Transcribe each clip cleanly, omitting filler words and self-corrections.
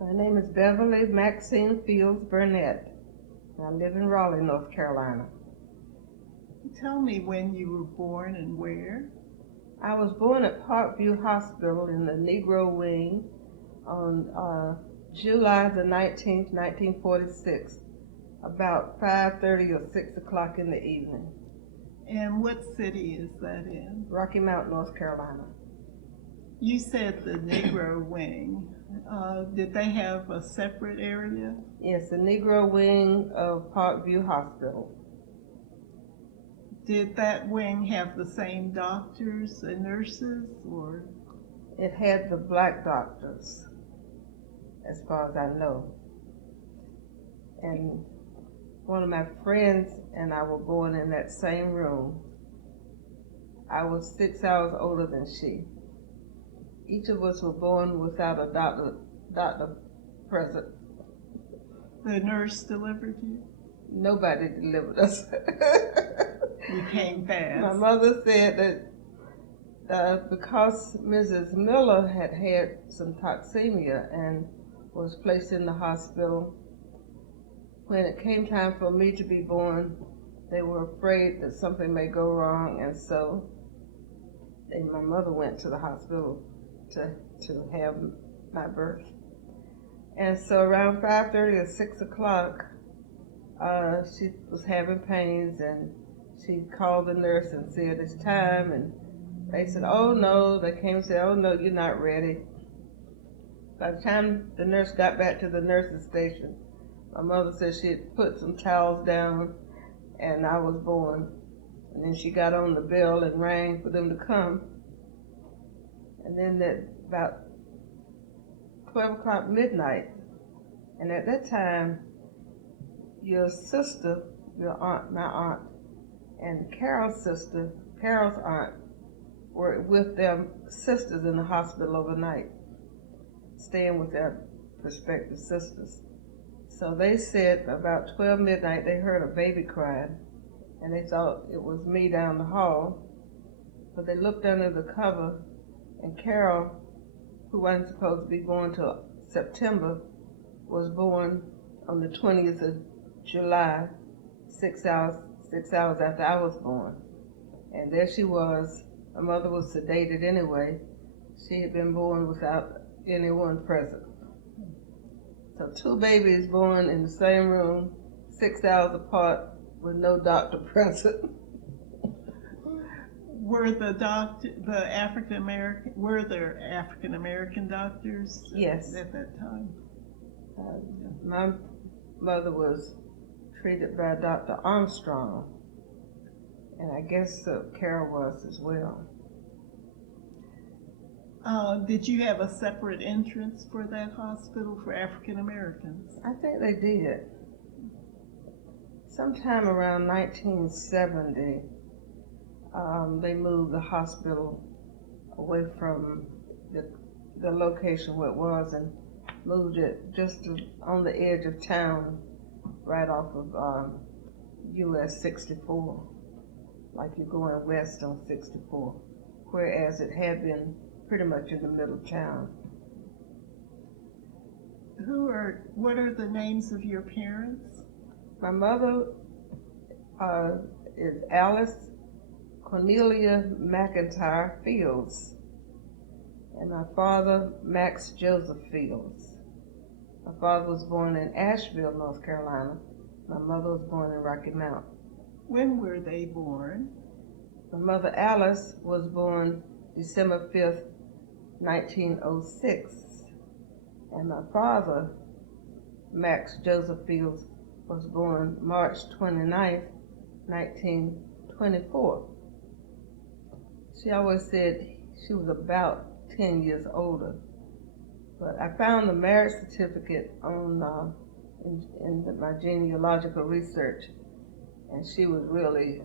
My name is Beverly Maxine Fields Burnette. I live in Raleigh, North Carolina. Tell me when you were born and where. I was born at Parkview Hospital in the Negro Wing on July the 19th, 1946, about 5:30 or 6 o'clock in the evening. And what city is that in? Rocky Mount, North Carolina. You said the Negro Wing. Did they have a separate area? Yes, the Negro Wing of Parkview Hospital. Did that wing have the same doctors and nurses, or? It had the black doctors, as far as I know. And one of my friends and I were born in that same room. I was 6 hours older than she. Each of us were born without a doctor present. The nurse delivered you? Nobody delivered us. You came fast. My mother said that because Mrs. Miller had had some toxemia and was placed in the hospital, when it came time for me to be born, they were afraid that something may go wrong, and so my mother went to the hospital to have my birth. And so around 5:30 or 6 o'clock, she was having pains, and she called the nurse and said, "It's time." And they said, "Oh no." They came and said, "Oh no, you're not ready." By the time the nurse got back to the nurse's station, my mother said she had put some towels down and I was born. And then she got on the bell and rang for them to come. And then at about 12 o'clock midnight, and at that time, your sister, your aunt, my aunt, and Carol's sister, Carol's aunt, were with their sisters in the hospital overnight, staying with their prospective sisters. So they said about 12 midnight they heard a baby crying, and they thought it was me down the hall. But they looked under the cover, and Carol, who wasn't supposed to be born till September, was born on the 20th of July, 6 hours after I was born. And there she was. My mother was sedated anyway. She had been born without anyone present. So two babies born in the same room, 6 hours apart, with no doctor present. Were there African American doctors? Yes. At that time? My mother was treated by Dr. Armstrong, and I guess Carol was as well. Did you have a separate entrance for that hospital for African Americans? I think they did. Sometime around 1970, they moved the hospital away from the location where it was and moved it just on the edge of town, right off of US 64, like you're going west on 64, whereas it had been pretty much in the middle of town. What are the names of your parents? My mother is Alice Cornelia McIntyre Fields, and my father, Max Joseph Fields. My father was born in Asheville, North Carolina. My mother was born in Rocky Mount. When were they born? My mother, Alice, was born December 5th, 1906. And my father, Max Joseph Fields, was born March 29th, 1924. She always said she was about 10 years older. But I found the marriage certificate on in my genealogical research, and she was really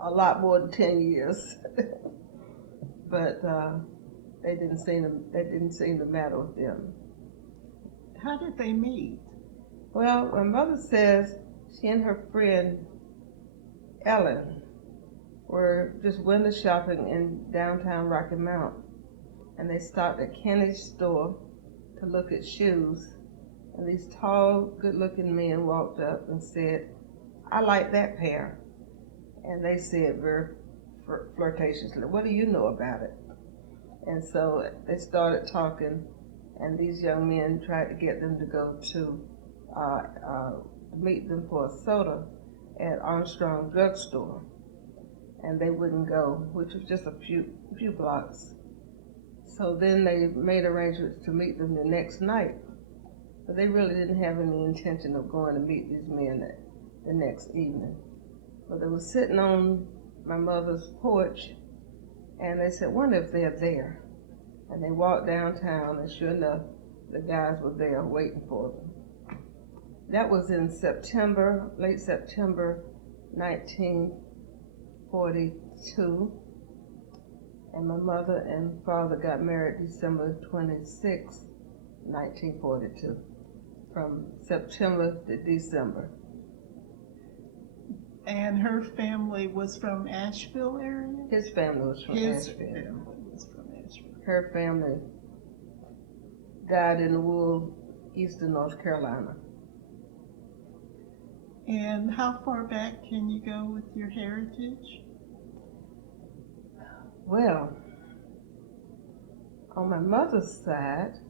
a lot more than 10 years. But they didn't seem to matter with them. How did they meet? Well, my mother says she and her friend Ellen were just window shopping in downtown Rocky Mount, and they stopped at Kenny's store to look at shoes. And these tall, good-looking men walked up and said, "I like that pair." And they said very flirtatiously, "What do you know about it?" And so they started talking, and these young men tried to get them to go to meet them for a soda at Armstrong Drugstore, and they wouldn't go, which was just a few blocks. So then they made arrangements to meet them the next night, but they really didn't have any intention of going to meet these men the next evening. But they were sitting on my mother's porch, and they said, "Wonder if they're there." And they walked downtown, and sure enough, the guys were there waiting for them. That was in September, late September 1942, and my mother and father got married December 26, 1942, from September to December. And her family was from Asheville area? His family was from His Asheville. family was from Asheville. Her family died in the wool, eastern North Carolina. And how far back can you go with your heritage? Well, on my mother's side,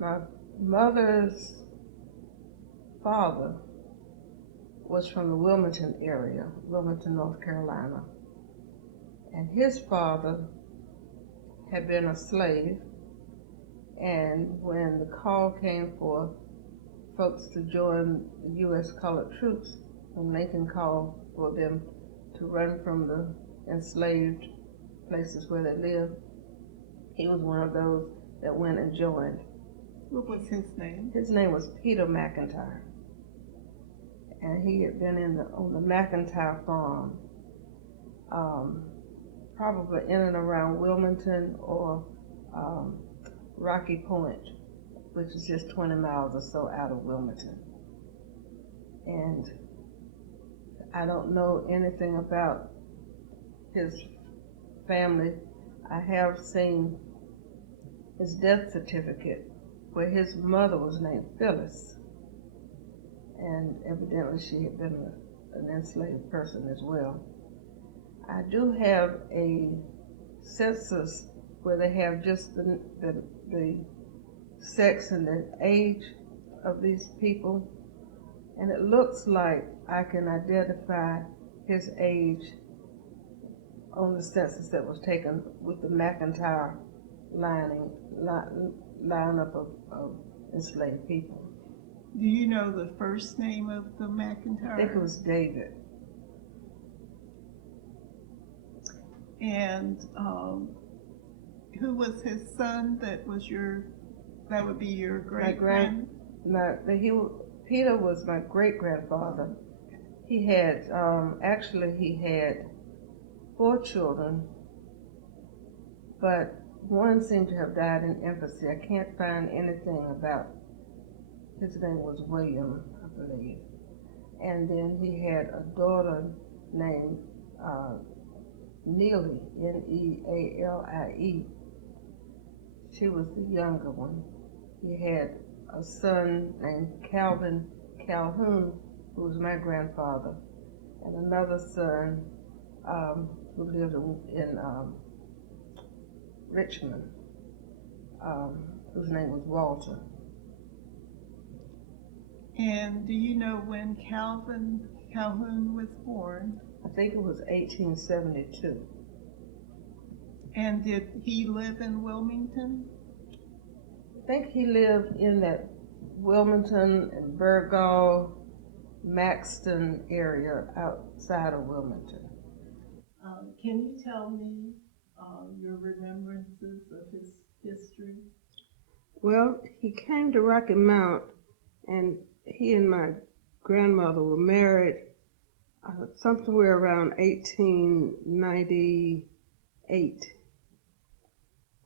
my mother's father was from the Wilmington area, Wilmington, North Carolina. And his father had been a slave, and when the call came for folks to join the U.S. colored troops, when Lincoln called for them to run from the enslaved places where they lived, he was one of those that went and joined. What was his name? His name was Peter McIntyre, and he had been on the McIntyre farm, probably in and around Wilmington or Rocky Point, which is just 20 miles or so out of Wilmington. And I don't know anything about his family. I have seen his death certificate where his mother was named Phyllis, and evidently she had been an enslaved person as well. I do have a census where they have just the sex and the age of these people, and it looks like I can identify his age on the census that was taken with the McIntyre lineup of enslaved people. Do you know the first name of the McIntyre? I think it was David. And who was his son? That would be your great-grand? Peter was my great-grandfather. He had, he had 4 children, but one seemed to have died in infancy. I can't find anything about, his name was William, I believe. And then he had a daughter named Neely, Nealie. She was the younger one. He had a son named Calvin Calhoun, who was my grandfather, and another son who lived in Richmond, whose name was Walter. And do you know when Calhoun was born? I think it was 1872. And did he live in Wilmington? I think he lived in that Wilmington and Burgaw, Maxton area outside of Wilmington. Can you tell me your remembrances of his history? Well, he came to Rocky Mount, and he and my grandmother were married somewhere around 1898.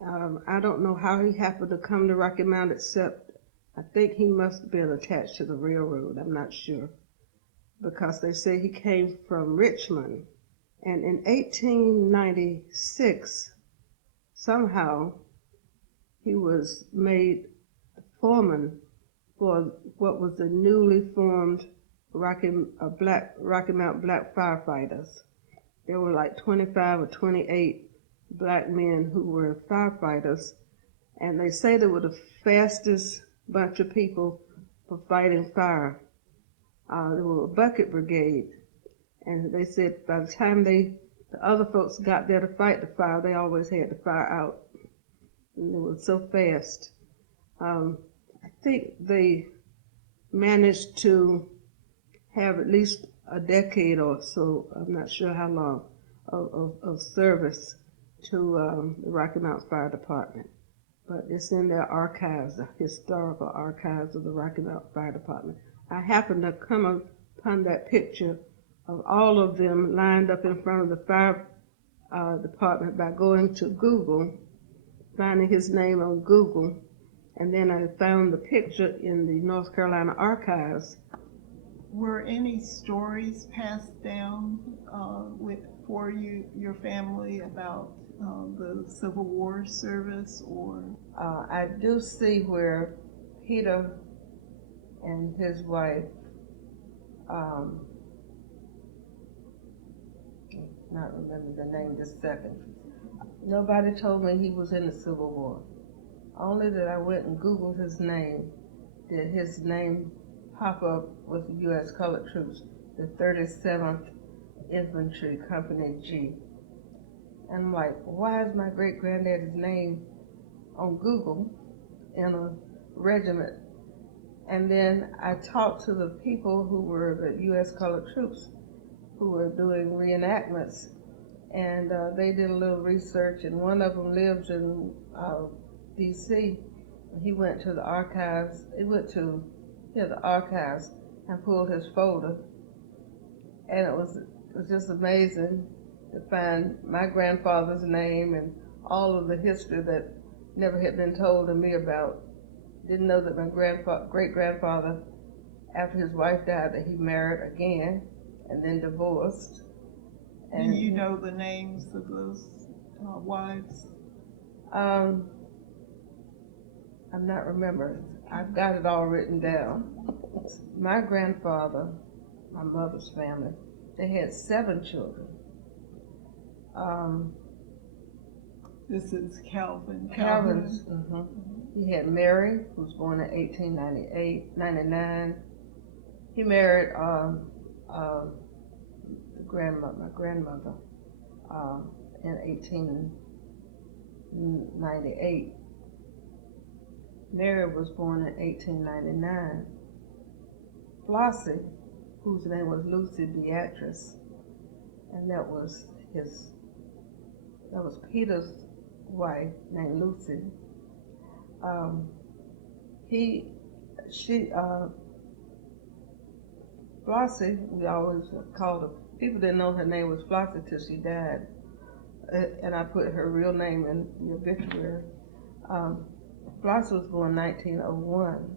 I don't know how he happened to come to Rocky Mount, except I think he must have been attached to the railroad. I'm not sure, because they say he came from Richmond. And in 1896, somehow he was made foreman for what was the newly formed Rocky Mount Black Firefighters. There were like 25 or 28 black men who were firefighters, and they say they were the fastest bunch of people for fighting fire. They were a bucket brigade, and they said by the time the other folks got there to fight the fire, they always had the fire out, and they were so fast. I think they managed to have at least a decade or so, I'm not sure how long, of service to the Rocky Mount Fire Department. But it's in their archives, the historical archives of the Rocky Mount Fire Department. I happened to come upon that picture of all of them lined up in front of the fire department by going to Google, finding his name on Google, and then I found the picture in the North Carolina archives. Were any stories passed down for your family about the Civil War service, or? I do see where Peter and his wife, not remember the name this second. Nobody told me he was in the Civil War. Only that I went and Googled his name, did his name pop up with the U.S. Colored Troops, the 37th Infantry Company G. And I'm like, why is my great-granddaddy's name on Google in a regiment? And then I talked to the people who were the U.S. Colored Troops who were doing reenactments, and they did a little research, and one of them lives in D.C. He went to the archives, the archives and pulled his folder, and it was just amazing to find my grandfather's name and all of the history that never had been told to me about. Didn't know that my great-grandfather, after his wife died, that he married again and then divorced. And do you know the names of those wives? I'm not remembering. I've got it all written down. My grandfather, my mother's family, they had 7 children. This is Calvin. Calvin's. He had Mary, who was born in 1899. He married my grandmother in 1898. Mary was born in 1899. Flossie, whose name was Lucy Beatrice, and that was Peter's wife named Lucy. Flossie, we always called her, people didn't know her name was Flossie till she died, and I put her real name in the obituary. Flossie was born in 1901,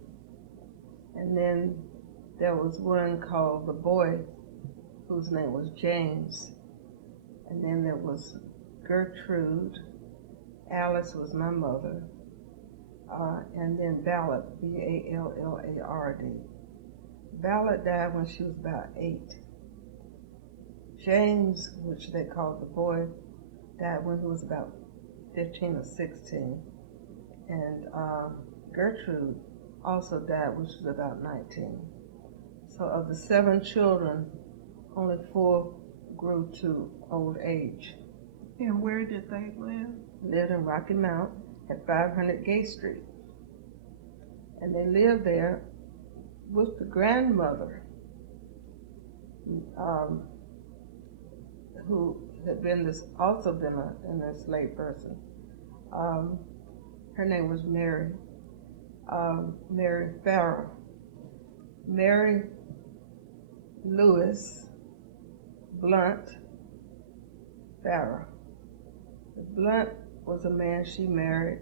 and then there was one called the boy, whose name was James, and then there was Gertrude. Alice was my mother, and then Ballard, Ballard. Ballard died when she was about 8. James, which they called the boy, died when he was about 15 or 16. And Gertrude also died when she was about 19. So of the 7 children, only 4 grew to old age. And where did they live? Lived in Rocky Mount at 500 Gay Street. And they lived there with the grandmother, who had also been an enslaved person. Her name was Mary Farrah. Mary Lewis Blunt Farrah. Blunt was a man she married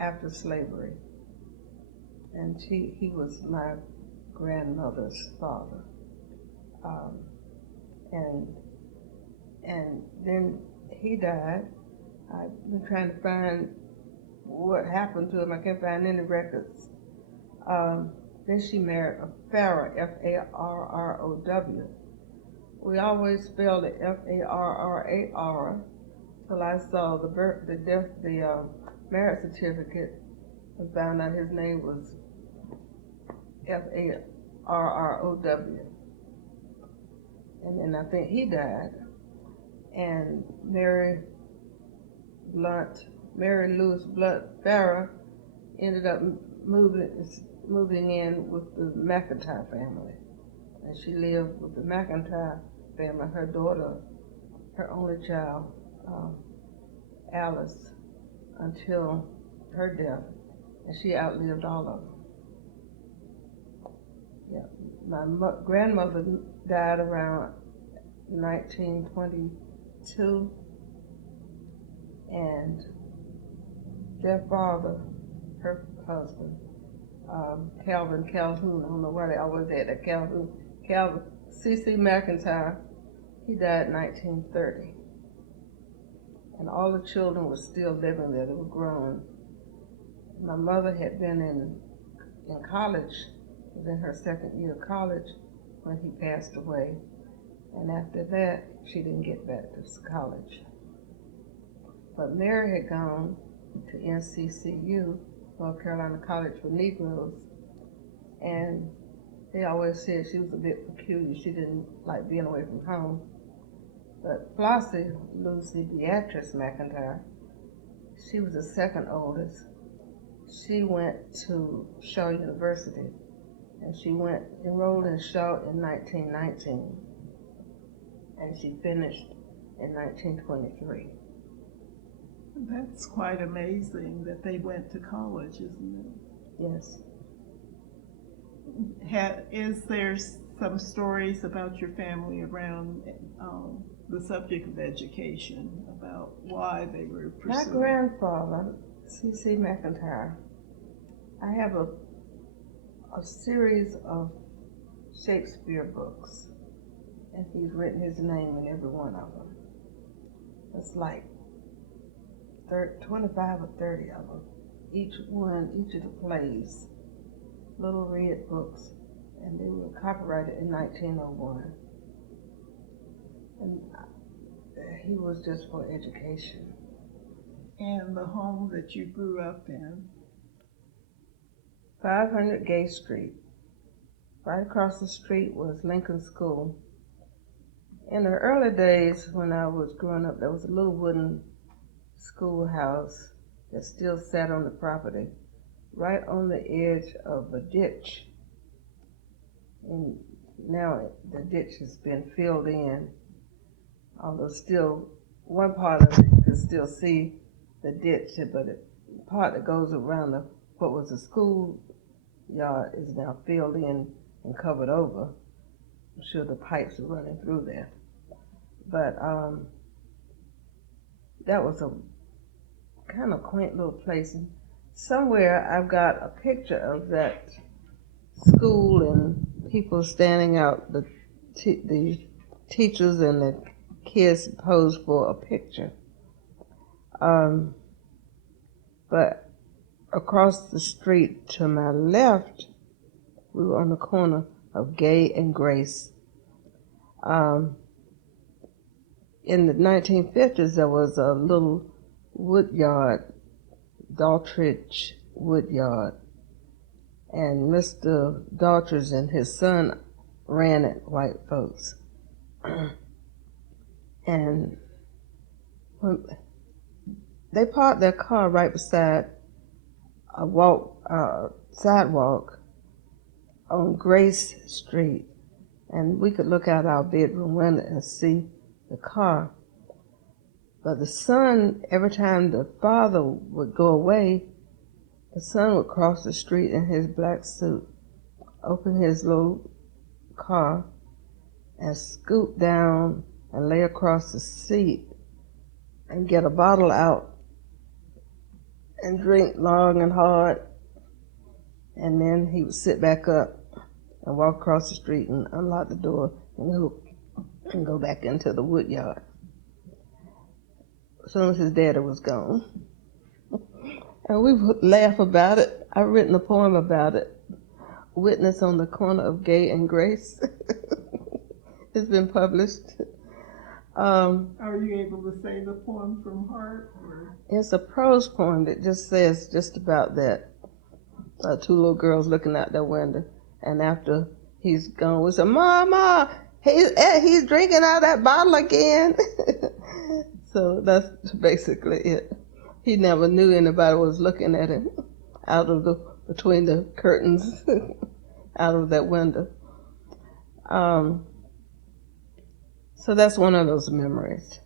after slavery, and he was my grandmother's father. And then he died. I've been trying to find what happened to him. I can't find any records. Then she married a Farrow, Farrow. We always spelled it Farrar till I saw the marriage certificate and found out his name was Farrow. And then I think he died. And Mary Louise Blunt Farrow ended up moving in with the McIntyre family. And she lived with the McIntyre family, her daughter, her only child, Alice, until her death. And she outlived all of them. Yeah. My grandmother died around 1922, and their father, her husband, Calvin Calhoun, I don't know why they always had that Calvin, C.C. McIntyre, he died in 1930. And all the children were still living there, they were grown. My mother had been in college, was in her second year of college when he passed away. And after that, she didn't get back to college. But Mary had gone to NCCU, North Carolina College for Negroes, and they always said she was a bit peculiar. She didn't like being away from home. But Flossie, Lucy Beatrice McIntyre, she was the second oldest. She went to Shaw University, and she enrolled in Shaw in 1919. And she finished in 1923. That's quite amazing that they went to college, isn't it? Yes. Is there some stories about your family around the subject of education, about why they were pursuing? My grandfather, C.C. McIntyre, I have a series of Shakespeare books, and he's written his name in every one of them. It's like 25 or 30 of them. Each of the plays, little red books, and they were copyrighted in 1901. And he was just for education. And the home that you grew up in? 500 Gay Street. Right across the street was Lincoln School. In the early days when I was growing up, there was a little wooden schoolhouse that still sat on the property, right on the edge of a ditch. And now the ditch has been filled in, although still one part of it you can still see the ditch, but the part that goes around what was the school yard is now filled in and covered over. I'm sure the pipes are running through there. But that was a kind of quaint little place. And somewhere I've got a picture of that school and people standing out, the teachers and the kids posed for a picture. But across the street to my left, we were on the corner of Gay and Grace. In the 1950s, there was a little wood yard, Daltridge Wood Yard, and Mr. Daltridge and his son ran it, white folks. And when they parked their car right beside a sidewalk on Grace Street, and we could look out our bedroom window and see the car. But the son, every time the father would go away, the son would cross the street in his black suit, open his little car, and scoot down and lay across the seat and get a bottle out and drink long and hard. And then he would sit back up and walk across the street and unlock the door and go back into the wood yard as soon as his daddy was gone. And we would laugh about it. I've written a poem about it, Witness on the Corner of Gay and Grace. It's been published. Are you able to say the poem from heart? Or? It's a prose poem that just says just about that. Two little girls looking out their window, and after he's gone, we say, "Mama, he's drinking out of that bottle again." So that's basically it. He never knew anybody was looking at him between the curtains out of that window. So that's one of those memories.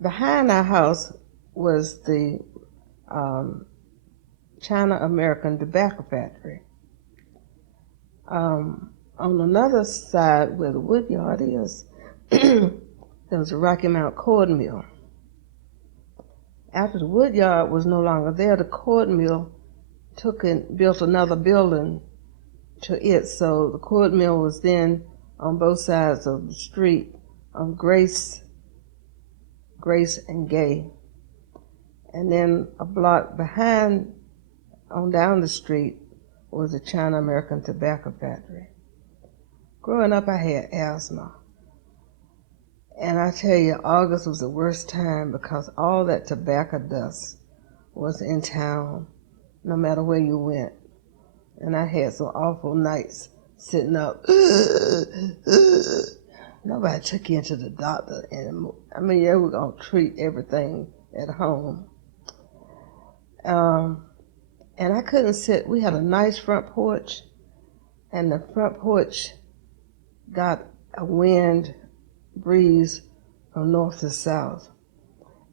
Behind our house was the China American tobacco factory. On another side where the wood yard is, there was a Rocky Mount cord mill. After the wood yard was no longer there, the cord mill built another building to it. So the cord mill was then on both sides of the street on Grace and Gay. And then a block behind, on down the street, was the China American tobacco factory. Growing up, I had asthma. And I tell you, August was the worst time because all that tobacco dust was in town, no matter where you went. And I had some awful nights sitting up. Nobody took you into the doctor anymore. I mean, they were going to treat everything at home. And I couldn't sit. We had a nice front porch, and the front porch got a wind breeze from north to south.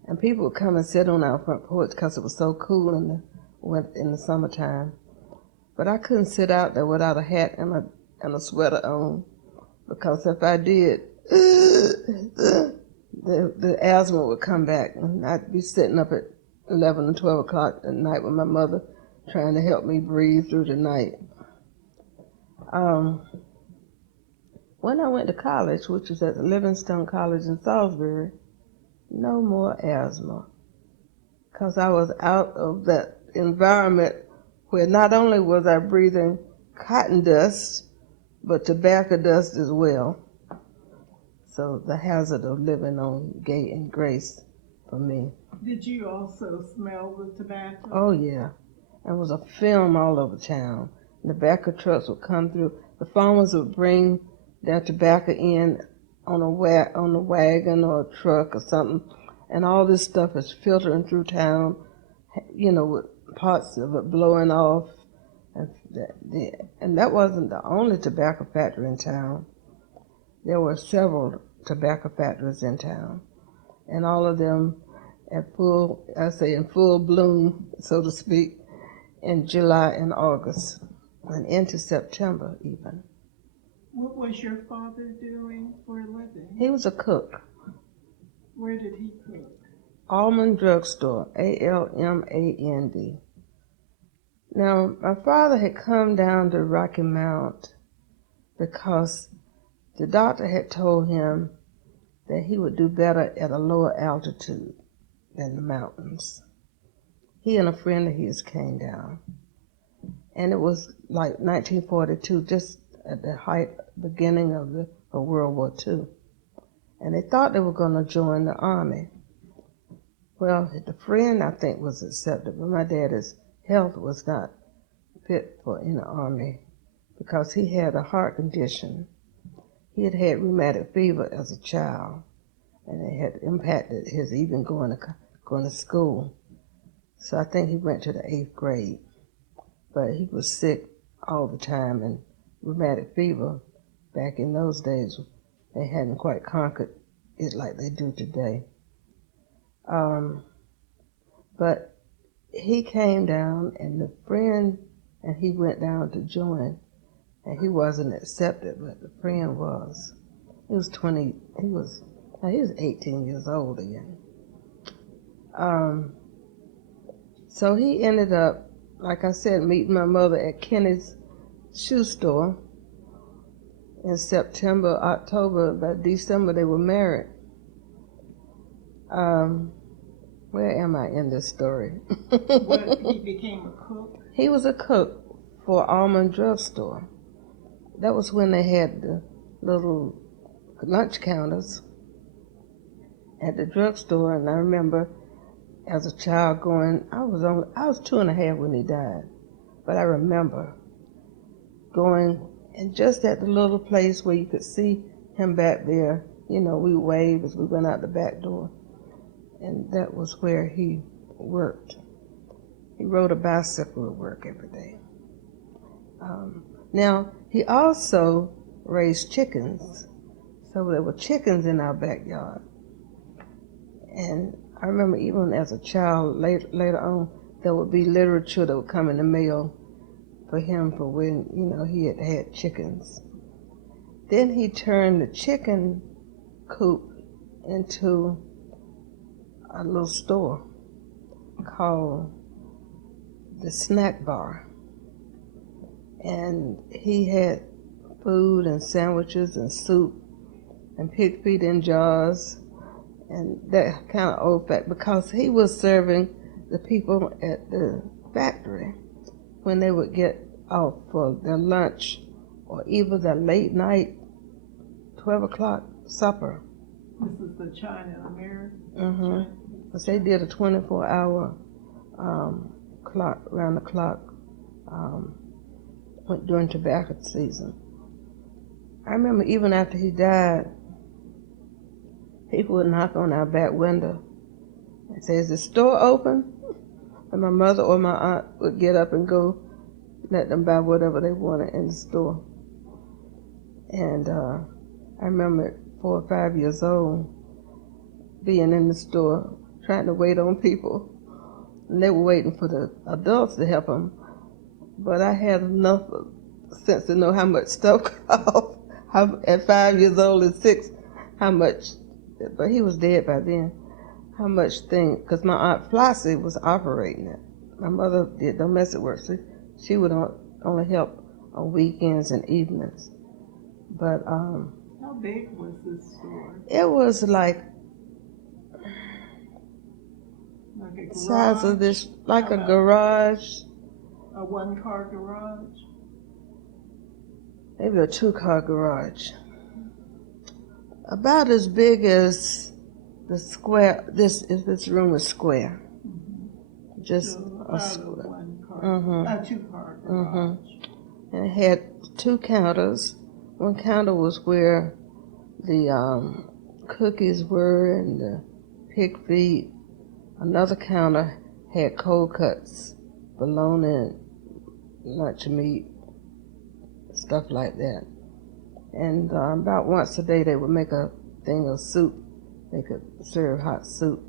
And people would come and sit on our front porch because it was so cool in the summertime. But I couldn't sit out there without a hat and a sweater on, because if I did, the asthma would come back, and I'd be sitting up at 11 and 12 o'clock at night with my mother trying to help me breathe through the night. When I went to college, which was at the Livingstone College in Salisbury, no more asthma, because I was out of that environment where not only was I breathing cotton dust, but tobacco dust as well. So the hazard of living on Gay and Grace for me. Did you also smell the tobacco? Oh yeah, there was a film all over town. The tobacco trucks would come through. The farmers would bring their tobacco in on a wagon or a truck or something, and all this stuff is filtering through town, with parts of it blowing off. And that wasn't the only tobacco factory in town. There were several tobacco factories in town, and all of them in full bloom, so to speak, in July and August, and into September even. What was your father doing for a living? He was a cook. Where did he cook? Almond Drugstore, Almand. Now, my father had come down to Rocky Mount because the doctor had told him that he would do better at a lower altitude than the mountains. He and a friend of his came down, and it was like 1942, just at the beginning of World War II. And they thought they were going to join the Army. Well, the friend, I think, was accepted, but my dad's health was not fit for in the Army because he had a heart condition. He had had rheumatic fever as a child, and it had impacted his even going to school. So I think he went to the 8th grade, but he was sick all the time, and rheumatic fever, back in those days, they hadn't quite conquered it like they do today. But he came down, and the friend and he went down to join, and he wasn't accepted, but the friend was. He was 18 years old again. So he ended up, like I said, meeting my mother at Kenny's shoe store in September, October. By December, they were married. Where am I in this story? But he became a cook. He was a cook for Almond Drug Store. That was when they had the little lunch counters at the drugstore, and I remember as a child going, I was 2.5 when he died, but I remember going and just at the little place where you could see him back there, you know, we waved as we went out the back door, and that was where he worked. He rode a bicycle to work every day. Now, he also raised chickens, so there were chickens in our backyard. And I remember even as a child, later on, there would be literature that would come in the mail for him for when, you know, he had had chickens. Then he turned the chicken coop into a little store called the Snack Bar. And he had food and sandwiches and soup and pig feet in jars and that kind of old fact, because he was serving the people at the factory when they would get off for their lunch or even their late night 12 o'clock supper. This is the China American. Mm-hmm. Because they did a 24-hour clock, round the clock, during tobacco season. I remember even after he died, people would knock on our back window and say, "Is the store open?" And my mother or my aunt would get up and go let them buy whatever they wanted in the store. And I remember at 4 or 5 years old being in the store trying to wait on people. And they were waiting for the adults to help them. But I had enough sense to know how much stuff cost. At 5 years old and 6, how much, but he was dead by then, how much thing, because my Aunt Flossie was operating it. My mother did domestic work, so she would only help on weekends and evenings. But how big was this store? it was like a garage? Size of this, like a garage. A 1-car garage? Maybe a 2-car garage. About as big as the square. This room is square. Mm-hmm. Just so a square. 1-car, mm-hmm. A 2-car garage. Mm-hmm. And it had 2 counters. One counter was where the cookies were and the pig feet. Another counter had cold cuts, bologna, lunch meat, stuff like that. And about once a day they would make a thing of soup. They could serve hot soup.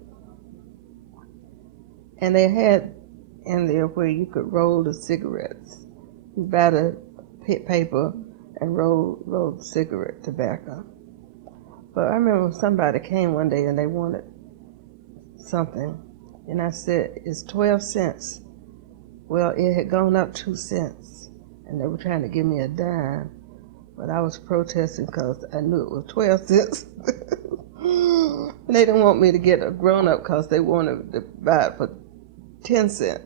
And they had in there where you could roll the cigarettes. You buy the paper and roll the cigarette tobacco. But I remember somebody came one day and they wanted something. And I said, "It's 12 cents. Well, it had gone up 2 cents. And they were trying to give me a dime. But I was protesting because I knew it was 12 cents. And they didn't want me to get a grown-up because they wanted to buy it for 10 cents.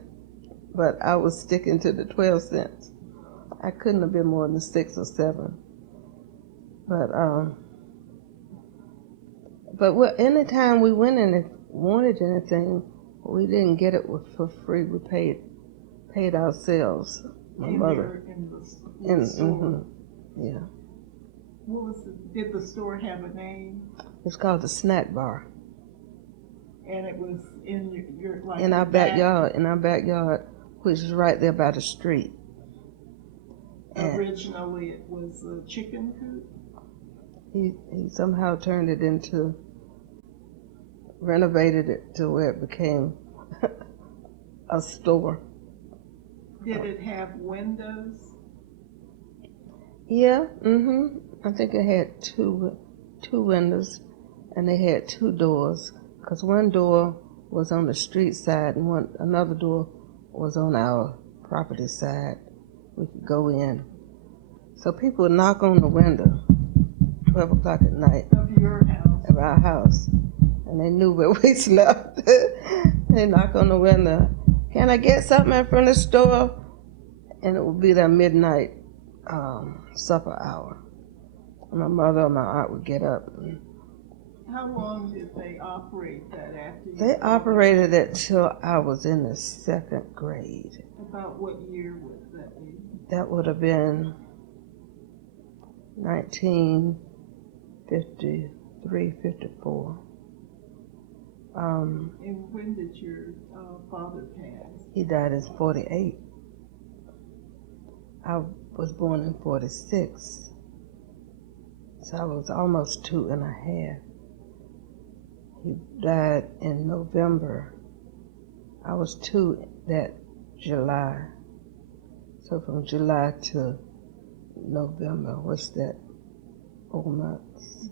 But I was sticking to the 12 cents. I couldn't have been more than 6 or 7. But anytime we went in and wanted anything, we didn't get it for free. We paid ourselves. My mother. In the store. Mm-hmm, yeah. Did the store have a name? It's called the Snack Bar. And it was in your like in our backyard, which is right there by the street. Originally, it was a chicken coop. He somehow turned it into, renovated it to where it became a store. Did it have windows? Yeah, I think it had two windows, and they had 2 doors, because one door was on the street side and another door was on our property side. We could go in. So people would knock on the window 12 o'clock at night of your house. of our house, and they knew where we slept. They knock on the window. Can I get something from the store? And it would be their midnight supper hour. And my mother or my aunt would get up. How long did they operate that after you? They operated it till I was in the 2nd grade. About what year would that be? That would have been 1953, 54. And when did your father pass? He died in 48. I was born in 46. So I was almost 2 and a half. He died in November. I was 2 that July. So from July to November, what's that? 4 months.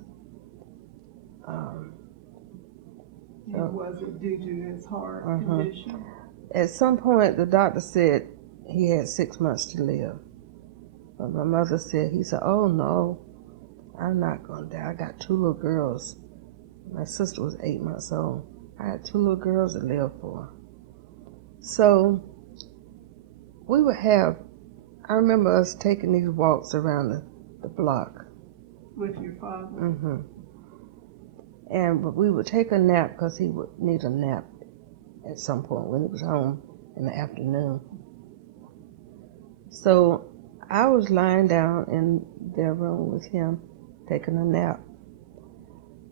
And was it due to his heart condition? At some point, the doctor said he had 6 months to live. But my mother said, he said, oh no, I'm not going to die. I got 2 little girls. My sister was 8 months old. I had 2 little girls to live for. So we would have, I remember us taking these walks around the block. With your father? Mm-hmm. And we would take a nap because he would need a nap at some point when he was home in the afternoon. So I was lying down in their room with him, taking a nap.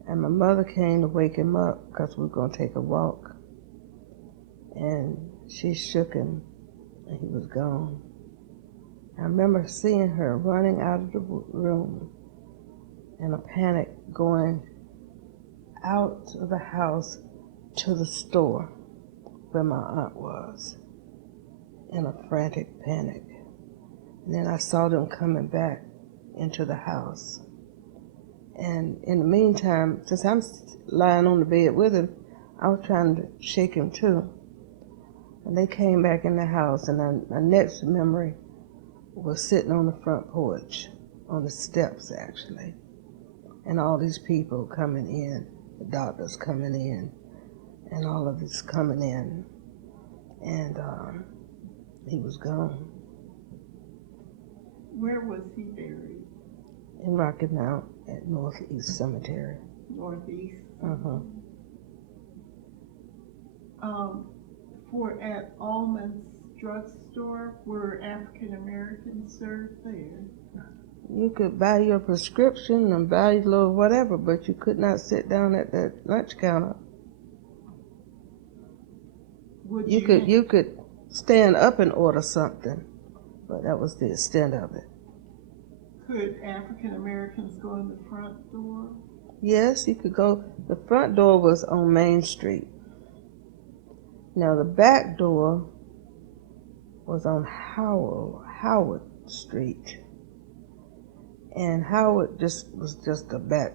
And my mother came to wake him up because we were going to take a walk. And she shook him, and he was gone. I remember seeing her running out of the room in a panic, going out of the house to the store where my aunt was, in a frantic panic. And then I saw them coming back into the house. And in the meantime, since I'm lying on the bed with him, I was trying to shake him too. And they came back in the house, and my next memory was sitting on the front porch, on the steps actually, and all these people coming in, the doctors coming in, and all of this coming in, and he was gone. Where was he buried? In Rocky Mount at Northeast Cemetery. Northeast? For at Allman's drugstore, were African Americans served there? You could buy your prescription and buy your little whatever, but you could not sit down at that lunch counter. You could stand up and order something, but that was the extent of it. Could African Americans go in the front door? Yes, you could go. The front door was on Main Street. Now the back door was on Howard Street. And Howard was just the back.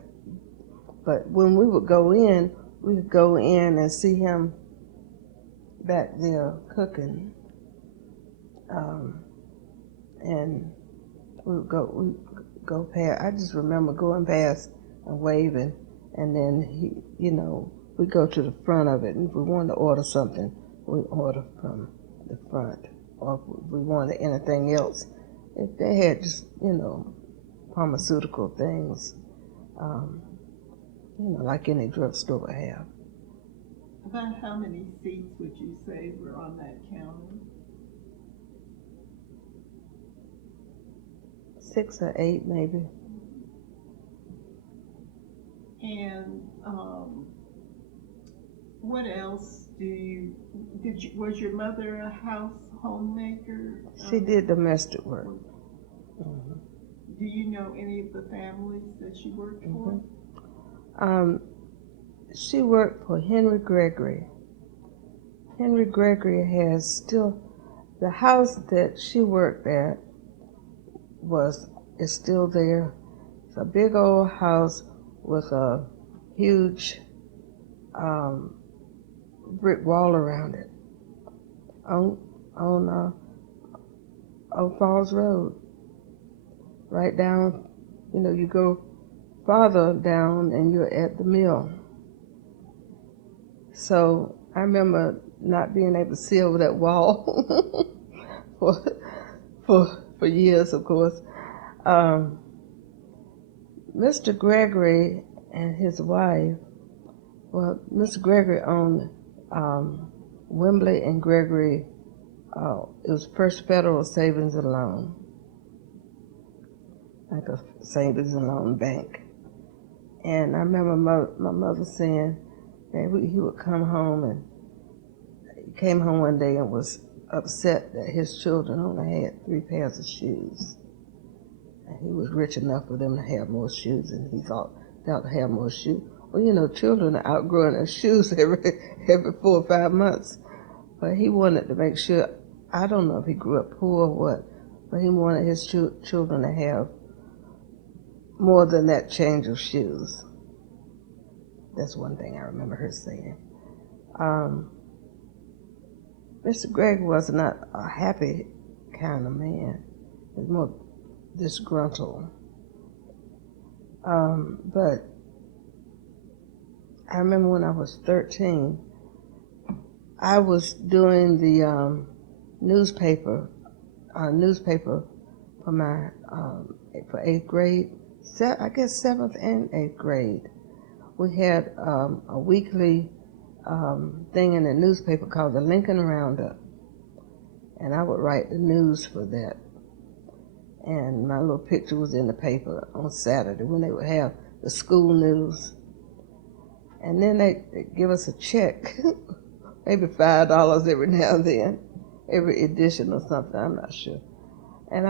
But when we would go in, we would go in and see him back there cooking. And we'd go past. I just remember going past and waving, and then we'd go to the front of it, and if we wanted to order something, we'd order from the front. Or if we wanted anything else, if they had just, pharmaceutical things, like any drugstore would have. About how many seats would you say were on that counter? 6 or 8, maybe. And what else was your mother a homemaker? She did domestic work. Mm-hmm. Do you know any of the families that she worked for? She worked for Henry Gregory. Henry Gregory has still, the house that she worked at is still there. It's a big old house with a huge brick wall around it on Old Falls Road. Right down, you go farther down and you're at the mill. So I remember not being able to see over that wall for, for years, of course. Um, Mr. Gregory and his wife, well, Mr. Gregory owned Wembley and Gregory, it was First Federal Savings and Loan, like a savings and loan bank. And I remember my mother saying that he would come home, and he came home one day and was upset that his children only had 3 pairs of shoes. And he was rich enough for them to have more shoes, and he thought they ought to have more shoes. Well, you know, children are outgrowing their shoes every 4 or 5 months. But he wanted to make sure, I don't know if he grew up poor or what, but he wanted his children to have more than that change of shoes. That's one thing I remember her saying. Mr. Gregg was not a happy kind of man. He was more disgruntled. But I remember when I was 13, I was doing the newspaper for my for 8th grade. I guess 7th and 8th grade. We had a weekly thing in the newspaper called the Lincoln Roundup, and I would write the news for that. And my little picture was in the paper on Saturday when they would have the school news. And then they'd give us a check, maybe $5 every now and then, every edition or something, I'm not sure. And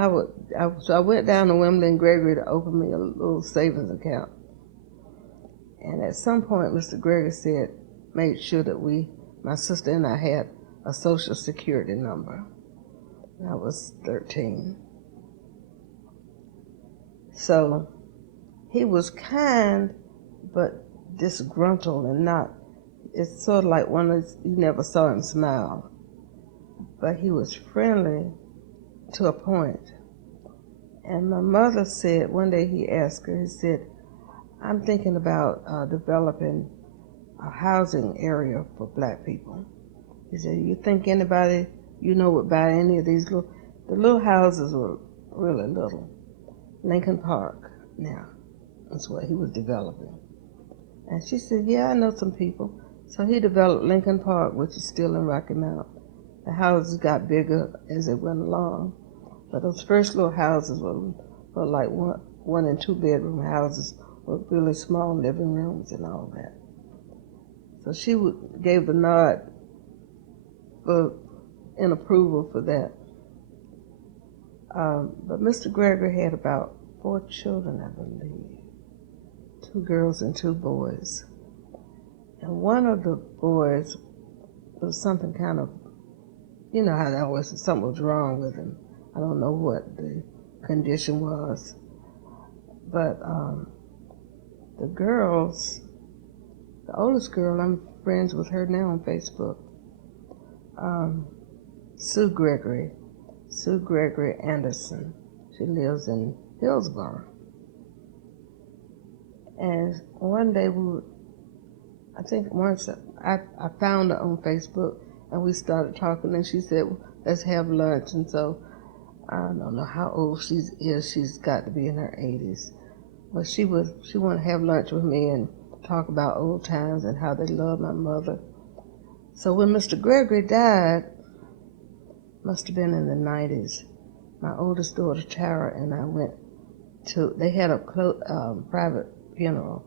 so I went down to Wembley and Gregory to open me a little savings account. And at some point, Mr. Gregory made sure that my sister and I had a Social Security number. I was 13. So he was kind, but disgruntled and not, it's sort of like one of those, you never saw him smile. But he was friendly to a point. And my mother said, one day he asked her, he said, I'm thinking about developing a housing area for black people. He said, you think anybody you know would buy any of these the little houses were really little. Lincoln Park now, that's what he was developing. And she said, yeah, I know some people. So he developed Lincoln Park, which is still in Rocky Mount. The houses got bigger as it went along. But those first little houses were like 1 and 2 bedroom houses with really small living rooms and all that. So she gave the nod in approval for that. But Mr. Gregory had about 4 children, I believe. 2 girls and 2 boys. And one of the boys was something kind of, you know how something was wrong with him. I don't know what the condition was. But the girls, the oldest girl, I'm friends with her now on Facebook, Sue Gregory Anderson. She lives in Hillsborough. And one day I think once I found her on Facebook and we started talking, and she said, let's have lunch. And so I don't know how old she is. She's got to be in her 80s. But she wanted to have lunch with me and talk about old times and how they loved my mother. So when Mr. Gregory died, must have been in the 90s, my oldest daughter, Tara, and I went they had a private funeral.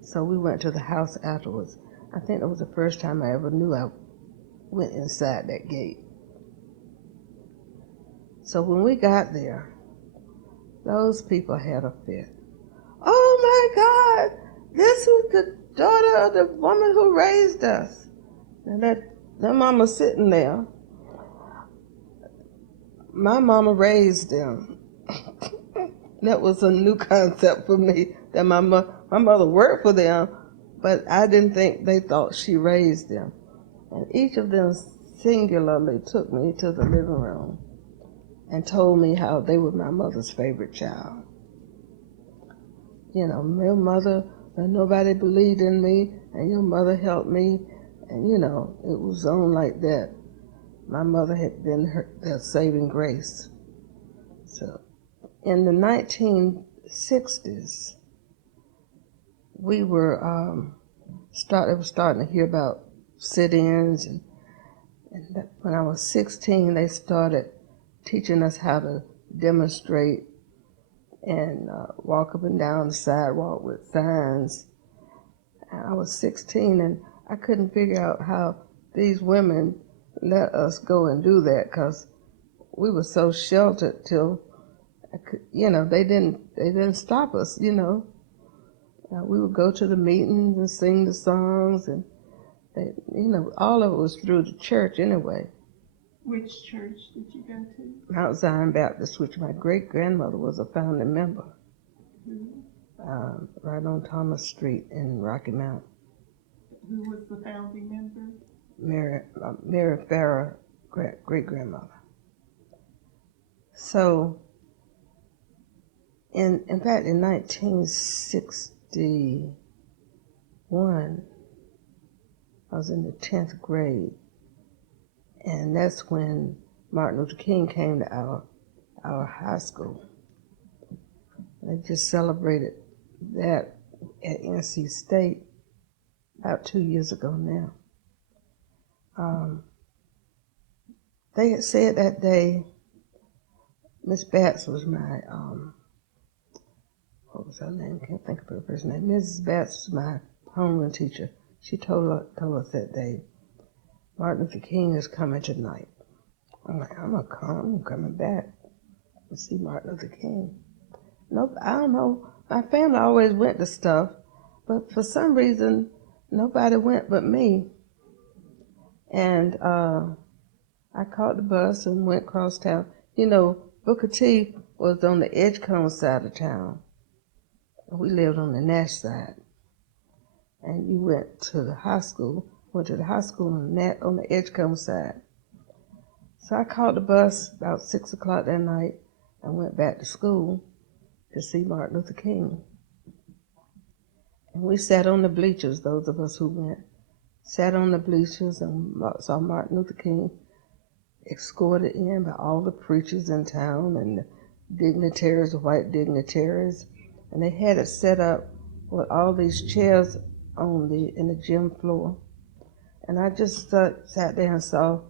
So we went to the house afterwards. I think that was the first time I ever knew I went inside that gate. So when we got there, those people had a fit. Oh my God, this is the daughter of the woman who raised us. And that mama sitting there. My mama raised them. That was a new concept for me, that my mother worked for them, but I didn't think they thought she raised them. And each of them singularly took me to the living room and told me how they were my mother's favorite child. You know, your mother, nobody believed in me, and your mother helped me, And you know, it was on like that. My mother had been her saving grace. So in the 1960s, we were starting to hear about sit-ins, and when I was 16, they started teaching us how to demonstrate and walk up and down the sidewalk with signs. And I was 16, and I couldn't figure out how these women let us go and do that, because we were so sheltered till, they didn't stop us, we would go to the meetings and sing the songs, and all of it was through the church anyway. Which church did you go to? Mount Zion Baptist, which my great-grandmother was a founding member, right on Thomas Street in Rocky Mount. Who was the founding member? Mary Farrah, great-grandmother. So, in fact, in 1961, I was in the 10th grade, and that's when Martin Luther King came to our high school. They just celebrated that at NC State about 2 years ago now. They had said that day, Miss Batts was my, what was her name? Can't think of her first name. Mrs. Batts was my homeroom teacher. She told us that day, Martin Luther King is coming tonight. I'm like, I'm coming back to see Martin Luther King. Nope, I don't know. My family always went to stuff, but for some reason, nobody went but me. And I caught the bus and went across town. Booker T was on the Edgecombe side of town. We lived on the Nash side. And you went to the high school on the Edgecombe side. So I caught the bus about 6 o'clock that night and went back to school to see Martin Luther King. And we sat on the bleachers, those of us who went, sat on the bleachers and saw Martin Luther King escorted in by all the preachers in town and the dignitaries, the white dignitaries. And they had it set up with all these chairs in the gym floor. And I just sat there and saw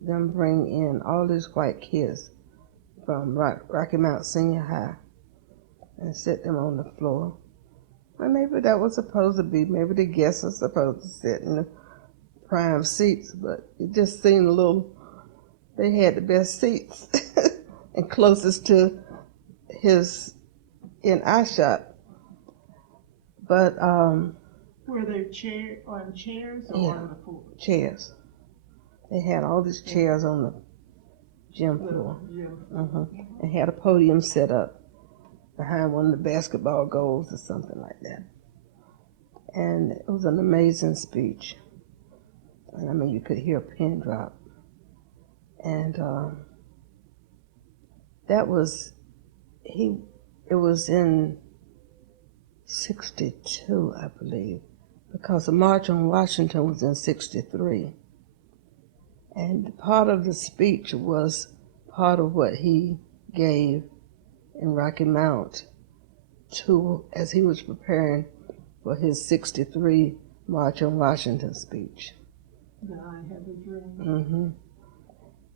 them bring in all these white kids from Rocky Mount Senior High and sit them on the floor. And maybe that was supposed to be, maybe the guests are supposed to sit in the prime seats, but it just seemed they had the best seats and closest to his in eye shot. But were they on chairs or on the floor? Chairs. They had all these chairs on the gym floor. And had a podium set up behind one of the basketball goals or something like that. And it was an amazing speech. And I mean, you could hear a pin drop. And it was in 62, I believe, because the March on Washington was in 63. And part of the speech was part of what he gave in Rocky Mount as he was preparing for his 63 March on Washington speech. That I Have a Dream.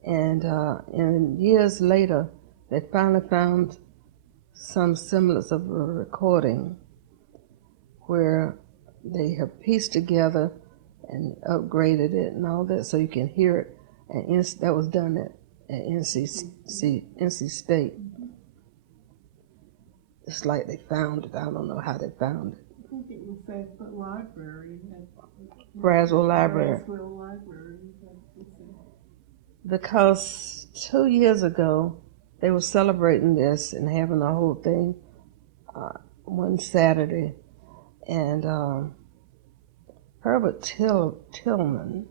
And years later, they finally found some semblance of a recording where they have pieced together and upgraded it and all that so you can hear it. And that was done at NC State. It's like they found it. I don't know how they found it. I think it was at the library. Braswell Library. Braswell Library. Because 2 years ago, they were celebrating this and having the whole thing one Saturday. And Herbert Tillman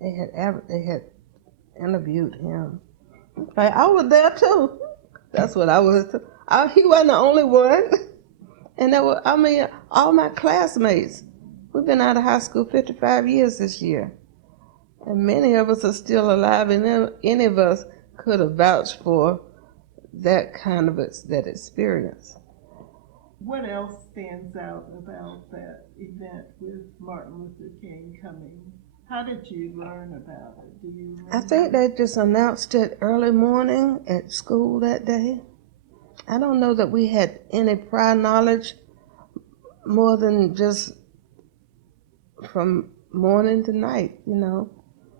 they had interviewed him. In fact, I was there too. That's what I was. He wasn't the only one. And all my classmates, We've been out of high school 55 years this year. And many of us are still alive, and any of us could have vouched for that kind of that experience. What else stands out about that event with Martin Luther King coming? How did you learn about it? Do you remember? I think they just announced it early morning at school that day. I don't know that we had any prior knowledge more than just from morning to night, you know.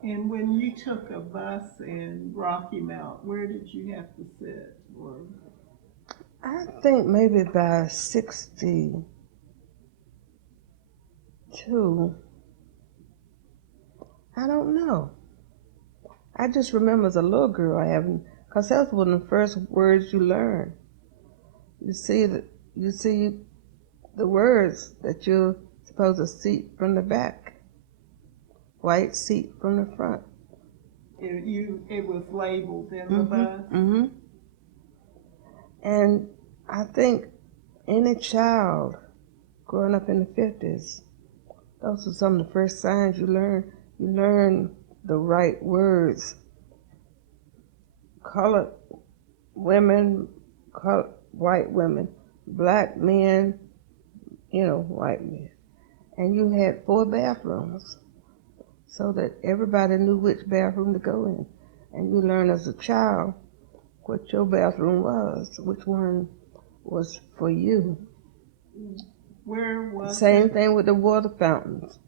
And when you took a bus in Rocky Mount, where did you have to sit? Or I think maybe by 62, I don't know. I just remember as a little girl having, because that was one of the first words you learn. You see the words that you're supposed to seat from the back, white seat from the front. It was labeled in the bus? Mm-hmm. And I think any child growing up in the 50s, those are some of the first signs you learn. You learn the right words. Colored women, white women, black men, white men. And you had 4 bathrooms so that everybody knew which bathroom to go in. And you learn as a child what your bathroom was, which one was for you. Where was Same thing with the water fountains,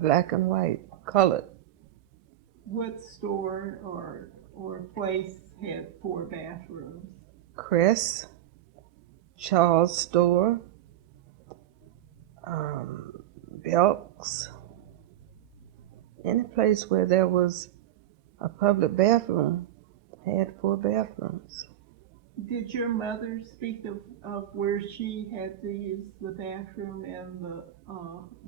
black and white, colored. What store or place had 4 bathrooms? Crest, Charles Store, Belk's, any place where there was a public bathroom had 4 bathrooms. Did your mother speak of where she had to use the bathroom and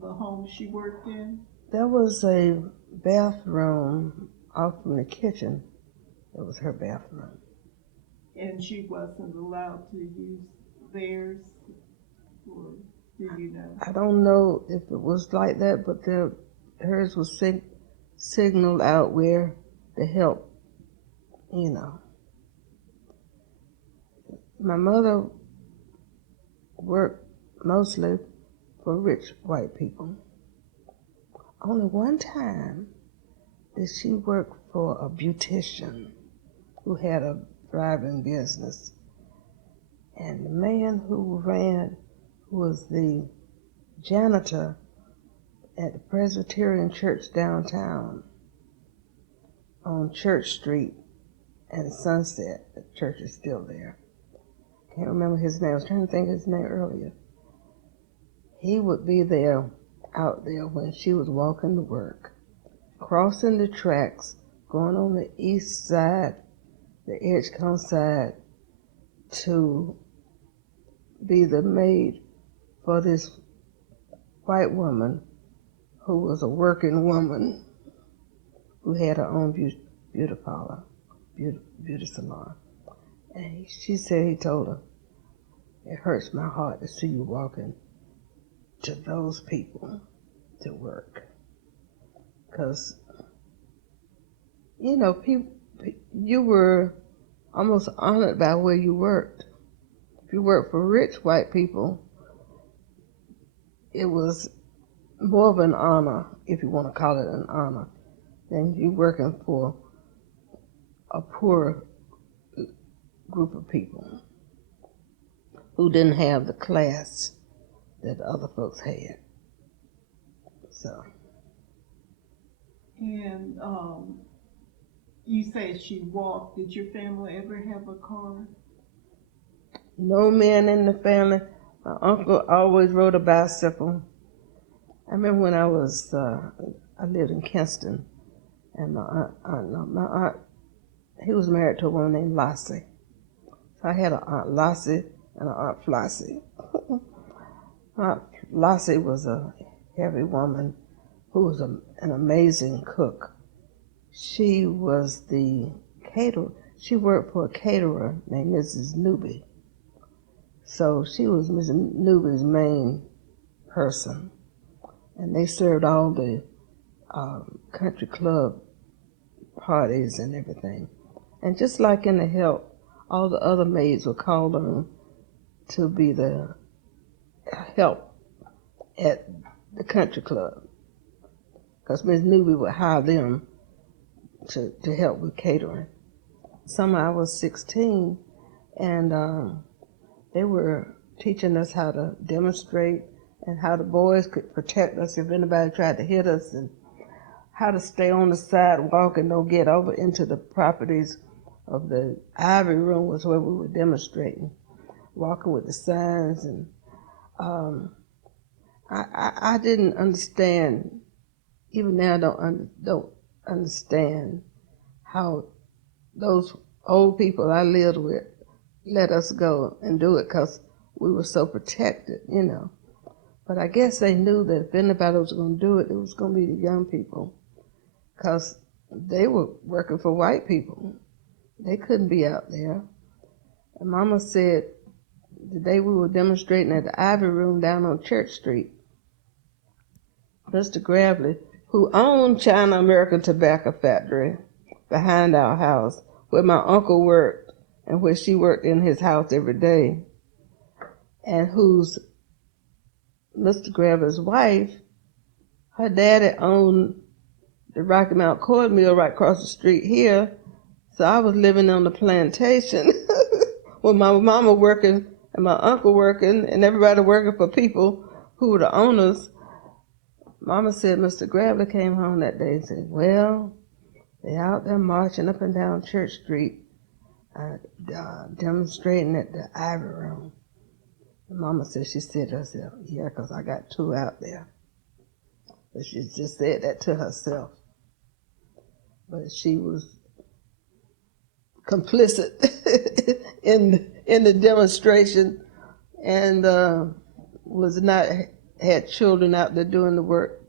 the home she worked in? There was a bathroom off from the kitchen. It was her bathroom. And she wasn't allowed to use theirs? Or do you know? I don't know if it was like that, but hers was signaled out where to help, My mother worked mostly for rich white people. Only one time did she work for a beautician who had a thriving business. And the man who was the janitor at the Presbyterian Church downtown on Church Street and Sunset. The church is still there. Can't remember his name. I was trying to think of his name earlier. He would be out there when she was walking to work, crossing the tracks, going on the east side, the Edgecombe side, to be the maid for this white woman who was a working woman who had her own beauty parlor, beauty salon. And she said he told her, "It hurts my heart to see you walking to those people to work." Because, you were almost honored by where you worked. If you worked for rich white people, it was more of an honor, if you want to call it an honor, than you working for a poor group of people who didn't have the class that other folks had. So. And you say she walked. Did your family ever have a car? No men in the family. My uncle always rode a bicycle. I remember when I lived in Kinston, and my aunt, he was married to a woman named Lassie. So I had an Aunt Lassie and an Aunt Flossie. Aunt Lassie was a heavy woman who was an amazing cook. She was the caterer. She worked for a caterer named Mrs. Newby. So she was Mrs. Newby's main person. and they served all the country club parties and everything. And just like in the help, all the other maids were called on to be the help at the country club, because Miss Newby would hire them to help with catering. Summer I was 16, and they were teaching us how to demonstrate and how the boys could protect us if anybody tried to hit us, and how to stay on the sidewalk and don't get over into the properties of the Ivy Room was where we were demonstrating, walking with the signs. And I didn't understand, even now don't understand how those old people I lived with let us go and do it, because we were so protected, you know. But I guess they knew that if anybody was going to do it, it was going to be the young people, because they were working for white people. They couldn't be out there. And Mama said the day we were demonstrating at the Ivy Room down on Church Street, Mr. Gravely, who owned China American Tobacco Factory behind our house, where my uncle worked and where she worked in his house every day, and whose Mr. Gravely's wife, her daddy owned the Rocky Mount Corn Mill right across the street here. So I was living on the plantation with my mama working and my uncle working and everybody working for people who were the owners. Mama said Mr. Gravely came home that day and said, well, they out there marching up and down Church Street, demonstrating at the Ivy Room. And Mama said, she said to herself, yeah, because I got two out there. But she just said that to herself. But she was complicit in the demonstration, and had children out there doing the work.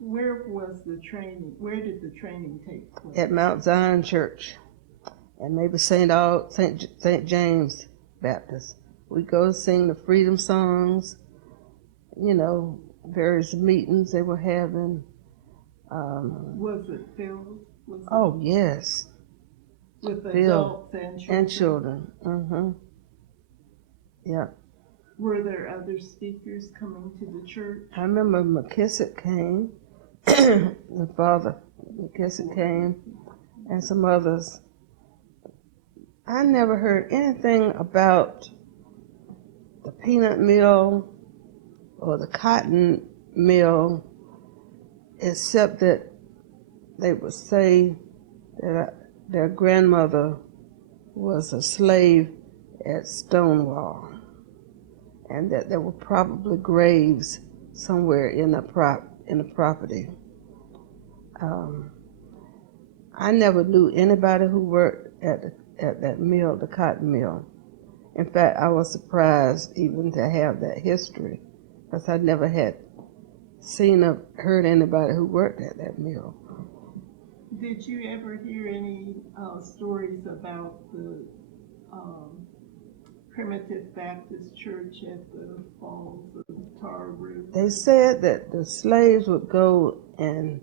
Where was the training? Where did the training take place? At Mount Zion Church, and maybe St. James Baptist. We go sing the freedom songs, you know, various meetings they were having. Was it filled? Oh, yes. With adults and children? And children, mm-hmm. Yeah. Were there other speakers coming to the church? I remember McKissick came, my father McKissick came, and some others. I never heard anything about the peanut mill or the cotton mill, except that they would say that their grandmother was a slave at Stonewall, and that there were probably graves somewhere in the property. I never knew anybody who worked at that mill, the cotton mill. In fact, I was surprised even to have that history, because I never had seen or heard anybody who worked at that mill. Did you ever hear any stories about the Primitive Baptist Church at the Falls of the Tar River? They said that the slaves would go and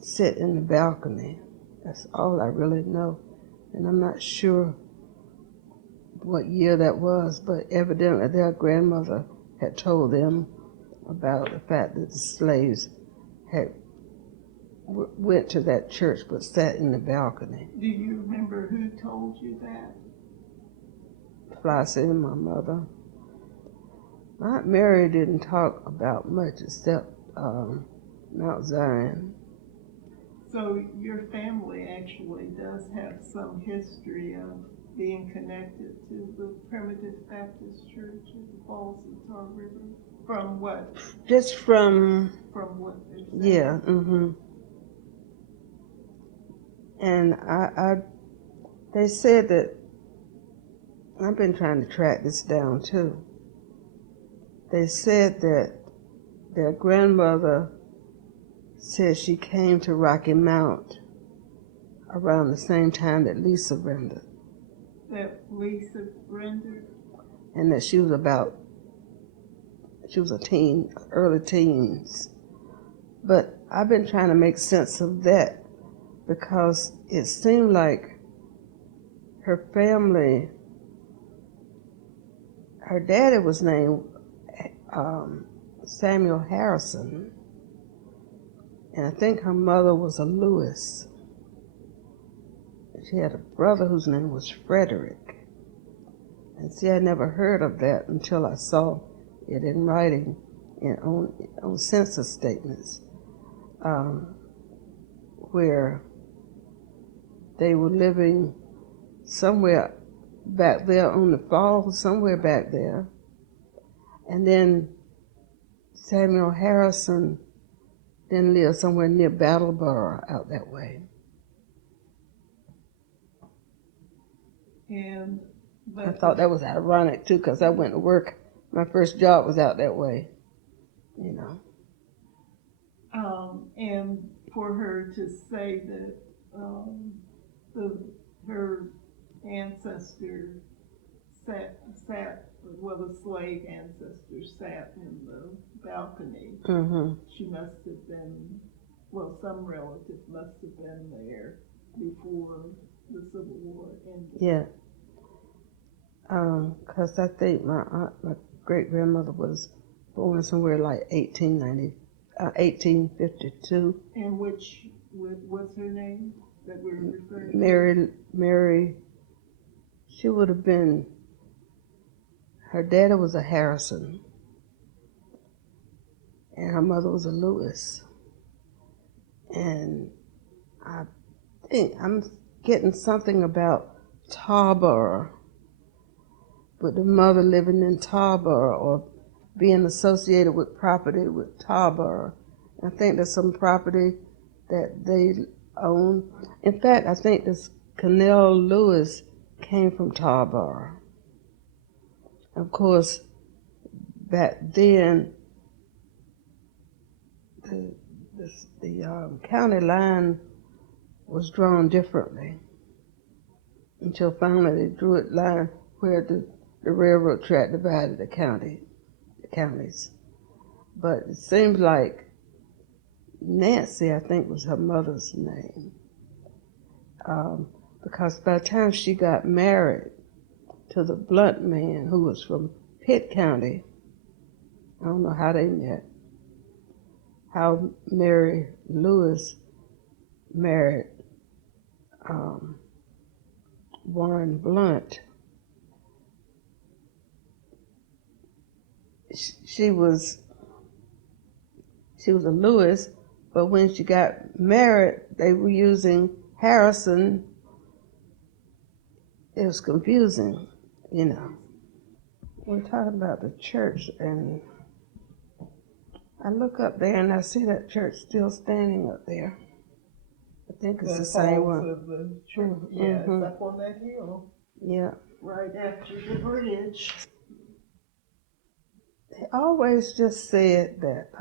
sit in the balcony. That's all I really know. And I'm not sure what year that was, but evidently their grandmother had told them about the fact that the slaves had went to that church but sat in the balcony. Do you remember who told you that? Flossie and my mother. Aunt Mary didn't talk about much except Mount Zion. So your family actually does have some history of being connected to the Primitive Baptist Church at the Falls of the Tar River? From what? Just from what they're saying? Yeah, mm-hmm. And they said that, I've been trying to track this down too. They said that their grandmother said she came to Rocky Mount around the same time that Lisa rendered. That Lisa rendered? And that she was about She was a teen, early teens. But I've been trying to make sense of that because it seemed like her family, her daddy was named Samuel Harrison, and I think her mother was a Lewis. She had a brother whose name was Frederick. And see, I never heard of that until I saw it in writing on census statements, where they were living somewhere back there on the falls, somewhere back there. And then Samuel Harrison then lived somewhere near Battleboro out that way. And I thought that was ironic too, because I went to work. My first job was out that way, you know. And for her to say that her ancestor sat, well, the slave ancestor sat in the balcony. Mm-hmm. She must have been, well, some relative must have been there before the Civil War ended. Yeah. Because I think my great-grandmother was born somewhere like 1852. And what's her name that we're referring to? Mary, she would have been, her daddy was a Harrison, and her mother was a Lewis. And I think I'm getting something about Tarboro, with the mother living in Tarboro or being associated with property with Tarboro. I think there's some property that they own. In fact, I think this Connell Lewis came from Tarboro. Of course, back then, the county line was drawn differently until finally they drew a line where the railroad track divided the counties. But it seems like Nancy, I think, was her mother's name, because by the time she got married to the Blunt man, who was from Pitt County, I don't know how they met, how Mary Lewis married Warren Blunt. She was a Lewis, but when she got married, they were using Harrison. It was confusing, you know. We're talking about the church, and I look up there and I see that church still standing up there. I think it's the same one. Of the church. Mm-hmm. Yeah, it's up on that hill. Yeah. Right after the bridge. They always just said that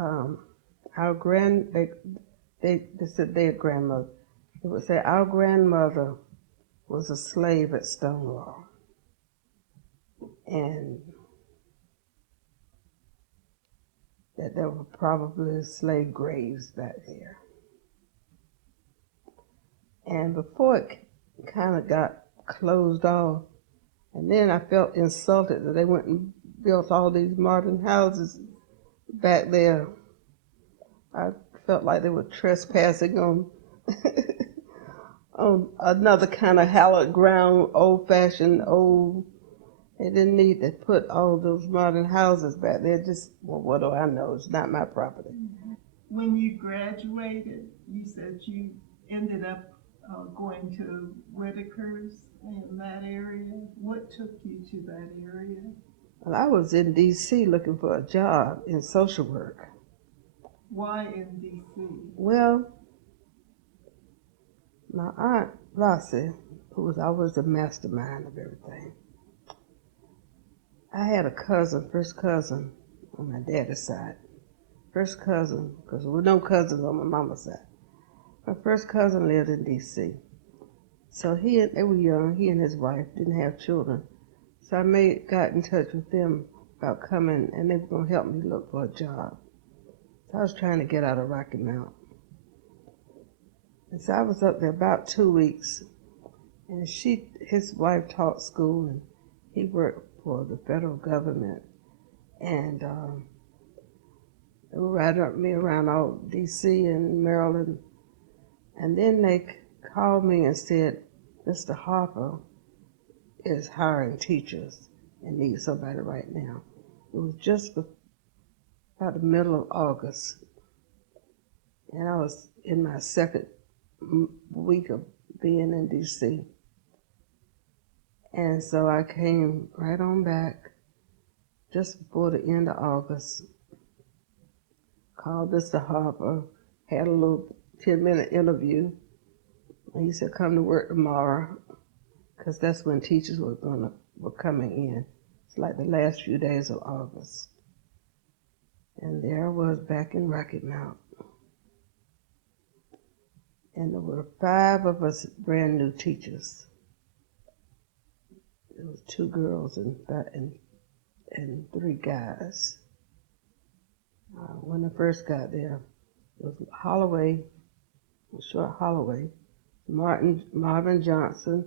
they said their grandmother. They would say our grandmother was a slave at Stonewall, and that there were probably slave graves back there. And before it kind of got closed off, and then I felt insulted that they went and built all these modern houses back there. I felt like they were trespassing on on another kind of hallowed ground, old-fashioned, old. They didn't need to put all those modern houses back there. Just, well, what do I know? It's not my property. When you graduated, you said you ended up going to Whitaker's in that area. What took you to that area? Well, I was in D.C. looking for a job in social work. Why in D.C.? Well, my aunt, Lassie, who was always the mastermind of everything, I had a cousin, first cousin on my daddy's side. First cousin, because there were no cousins on my mama's side. My first cousin lived in D.C. So they were young, he and his wife didn't have children. So I got in touch with them about coming, and they were going to help me look for a job. So I was trying to get out of Rocky Mount. And so I was up there about 2 weeks, and his wife taught school, and he worked for the federal government. And they were riding me around all D.C. and Maryland. And then they called me and said, Mr. Harper is hiring teachers and needs somebody right now. It was just about the middle of August, and I was in my second week of being in D.C. And so I came right on back just before the end of August, called Mr. Harper, had a little 10-minute interview, and he said, come to work tomorrow, because that's when teachers were coming in. It's like the last few days of August. And there I was back in Rocky Mount. And there were 5 of us brand new teachers. There was 2 girls and 3 guys. When I first got there, it was Short Holloway, Marvin Johnson,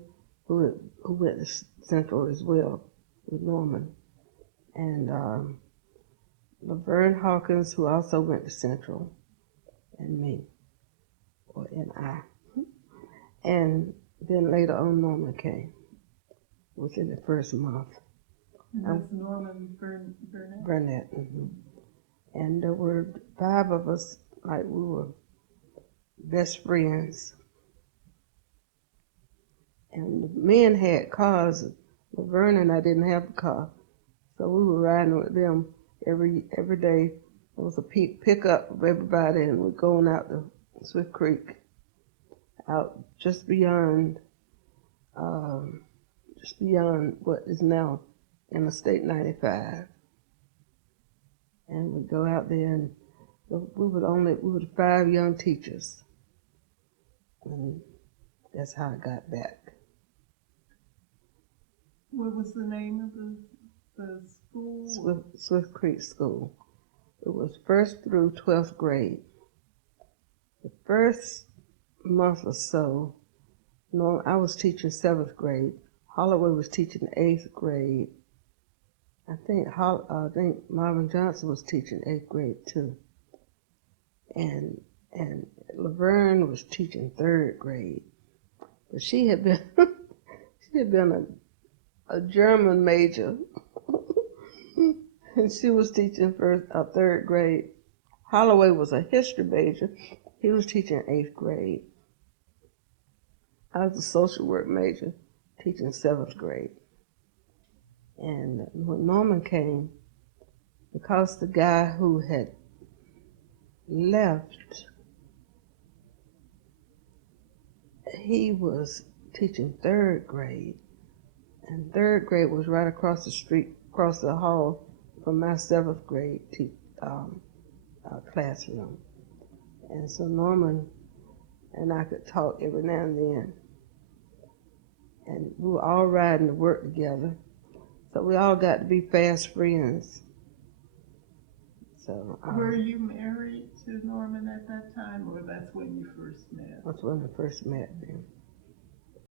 who went to Central as well with Norman, and Laverne Hawkins, who also went to Central, and me, and I. And then later on, Norman came within the first month. And that's Norman Burnette? Burnette, And there were 5 of us, like we were best friends. And the men had cars. Laverne and I didn't have a car, so we were riding with them every day. There was a pickup of everybody, and we're going out to Swift Creek, out just beyond what is now Interstate 95. And we'd go out there, and we were the 5 young teachers, and that's how I got back. What was the name of the school? Swift Creek School. It was 1st through 12th grade. The first month or so, I was teaching 7th grade. Holloway was teaching 8th grade. I think Marvin Johnson was teaching 8th grade too. And Laverne was teaching 3rd grade. But she had been a German major. And she was teaching 3rd grade. Holloway was a history major. He was teaching 8th grade. I was a social work major, teaching 7th grade. And when Norman came, because the guy who had left, he was teaching 3rd grade. And 3rd grade was right across the street, across the hall from my 7th grade classroom. And so Norman and I could talk every now and then. And we were all riding to work together. So we all got to be fast friends. So were you married to Norman at that time, or that's when you first met? That's when I first met him.